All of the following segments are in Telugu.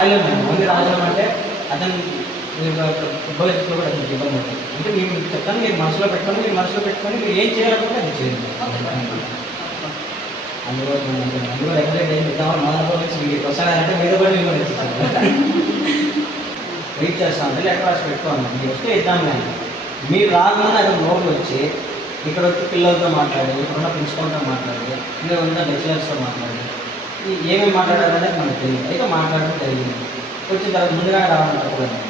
ఓన్లీ రాజడం అంటే అతను భవిష్యత్తులో కూడా అతనికి ఇబ్బంది ఉంటుంది అంటే మేము చెప్తాను మీరు మనసులో పెట్టుకొని మీరు మనసులో పెట్టుకొని మీరు ఏం చేయాలనుకుంటే అది చేయండి. అందులో అందులో రెగ్యులేట్ ఏం చేద్దామని మొదటి రోజు నుంచి మీరు వస్తానంటే మీద కూడా మేము ఇస్తాను వెయిట్ చేస్తామంటే లెటర్ రాసి పెట్టుకోండి. మీరు వస్తే ఇద్దాం కానీ. మీరు రాగానే అతను నోట్లు వచ్చి ఇక్కడ వచ్చి పిల్లలతో మాట్లాడి ఇక్కడున్న ప్రిన్సిపల్తో మాట్లాడి ఇక్కడ ఉన్న లెక్చరర్స్తో మాట్లాడి ఏమేమి మాట్లాడారనేది మనకు తెలియదు. అయితే మాట్లాడడం జరిగింది. వచ్చిన తర్వాత ముందుగా రావడం తప్పదండి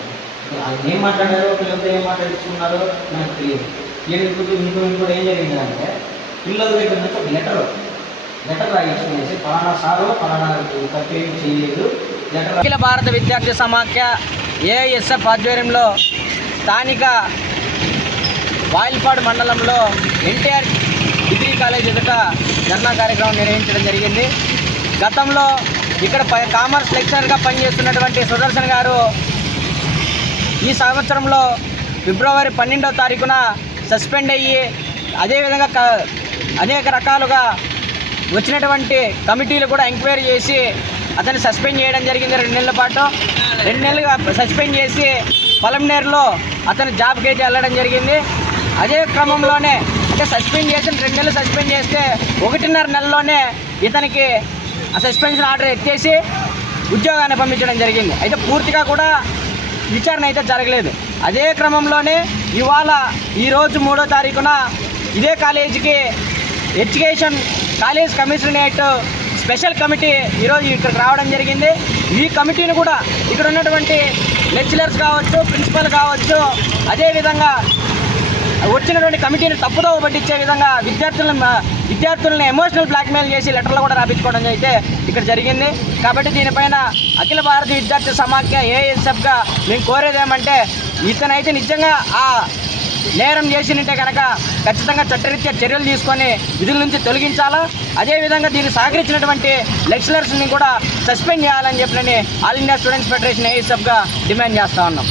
అది ఏం మాట్లాడారో పిల్లలతో ఏం మాట్లాడించుకున్నారో నాకు తెలియదు. నేను ఇంకొక ఇంకో ఇంకోటి ఏం జరిగింది అంటే పిల్లల దగ్గర నుంచి ఒక లెటర్ లెటర్ రాయించుకునేసి పలానా సారు పలానా తప్పేం చేయలేదు. లెటర్ అఖిల భారత విద్యార్థి సమాఖ్య ఏఎస్ఎఫ్ ఆధ్వర్యంలో స్థానిక వాయిల్పాడు మండలంలో ఎన్టీఆర్ డిగ్రీ కాలేజ్ ఎదుట ధర్నా కార్యక్రమం నిర్వహించడం జరిగింది. గతంలో ఇక్కడ కామర్స్ లెక్చరర్గా పనిచేస్తున్నటువంటి సుదర్శన్ గారు ఈ సంవత్సరంలో ఫిబ్రవరి పన్నెండవ తారీఖున సస్పెండ్ అయ్యి అదేవిధంగా క అనేక రకాలుగా వచ్చినటువంటి కమిటీలు కూడా ఎంక్వైరీ చేసి అతన్ని సస్పెండ్ చేయడం జరిగింది రెండు నెలల పాటు. రెండు నెలలుగా సస్పెండ్ చేసి పలంనేరులో అతను జాబ్కి అయితే వెళ్ళడం జరిగింది. అదే క్రమంలోనే అంటే సస్పెండ్ చేసిన రెండు నెలలు సస్పెండ్ చేస్తే ఒకటిన్నర నెలలోనే ఇతనికి ఆ సస్పెన్షన్ ఆర్డర్ ఎత్తేసి ఉద్యోగాన్ని పంపించడం జరిగింది. అయితే పూర్తిగా కూడా విచారణ అయితే జరగలేదు. అదే క్రమంలోనే ఇవాళ ఈరోజు మూడో తారీఖున ఇదే కాలేజీకి education college commissionerate special committee ఈరోజు ఇక్కడికి రావడం జరిగింది. ఈ కమిటీని కూడా ఇక్కడ ఉన్నటువంటి లెక్చరర్స్ కావచ్చు ప్రిన్సిపల్ కావచ్చు అదేవిధంగా వచ్చినటువంటి కమిటీని తప్పుదో పట్టించే విధంగా విద్యార్థులను విద్యార్థులను ఎమోషనల్ బ్లాక్మెయిల్ చేసి లెటర్లు కూడా రాపించుకోవడం అయితే ఇక్కడ జరిగింది. కాబట్టి దీనిపైన అఖిల భారత విద్యార్థి సమాఖ్య ఏఎన్సెఫ్గా మేము కోరేది ఏమంటే ఇతనైతే నిజంగా ఆ నేరం చేసినట్టే కనుక ఖచ్చితంగా చట్టరీత్యా చర్యలు తీసుకొని విధుల నుంచి తొలగించాలా? అదేవిధంగా దీన్ని సహకరించినటువంటి లెక్చరర్స్ని కూడా సస్పెండ్ చేయాలని చెప్పినని ఆల్ ఇండియా స్టూడెంట్స్ ఫెడరేషన్ ఏఎస్ఎఫ్గా డిమాండ్ చేస్తా ఉన్నాం.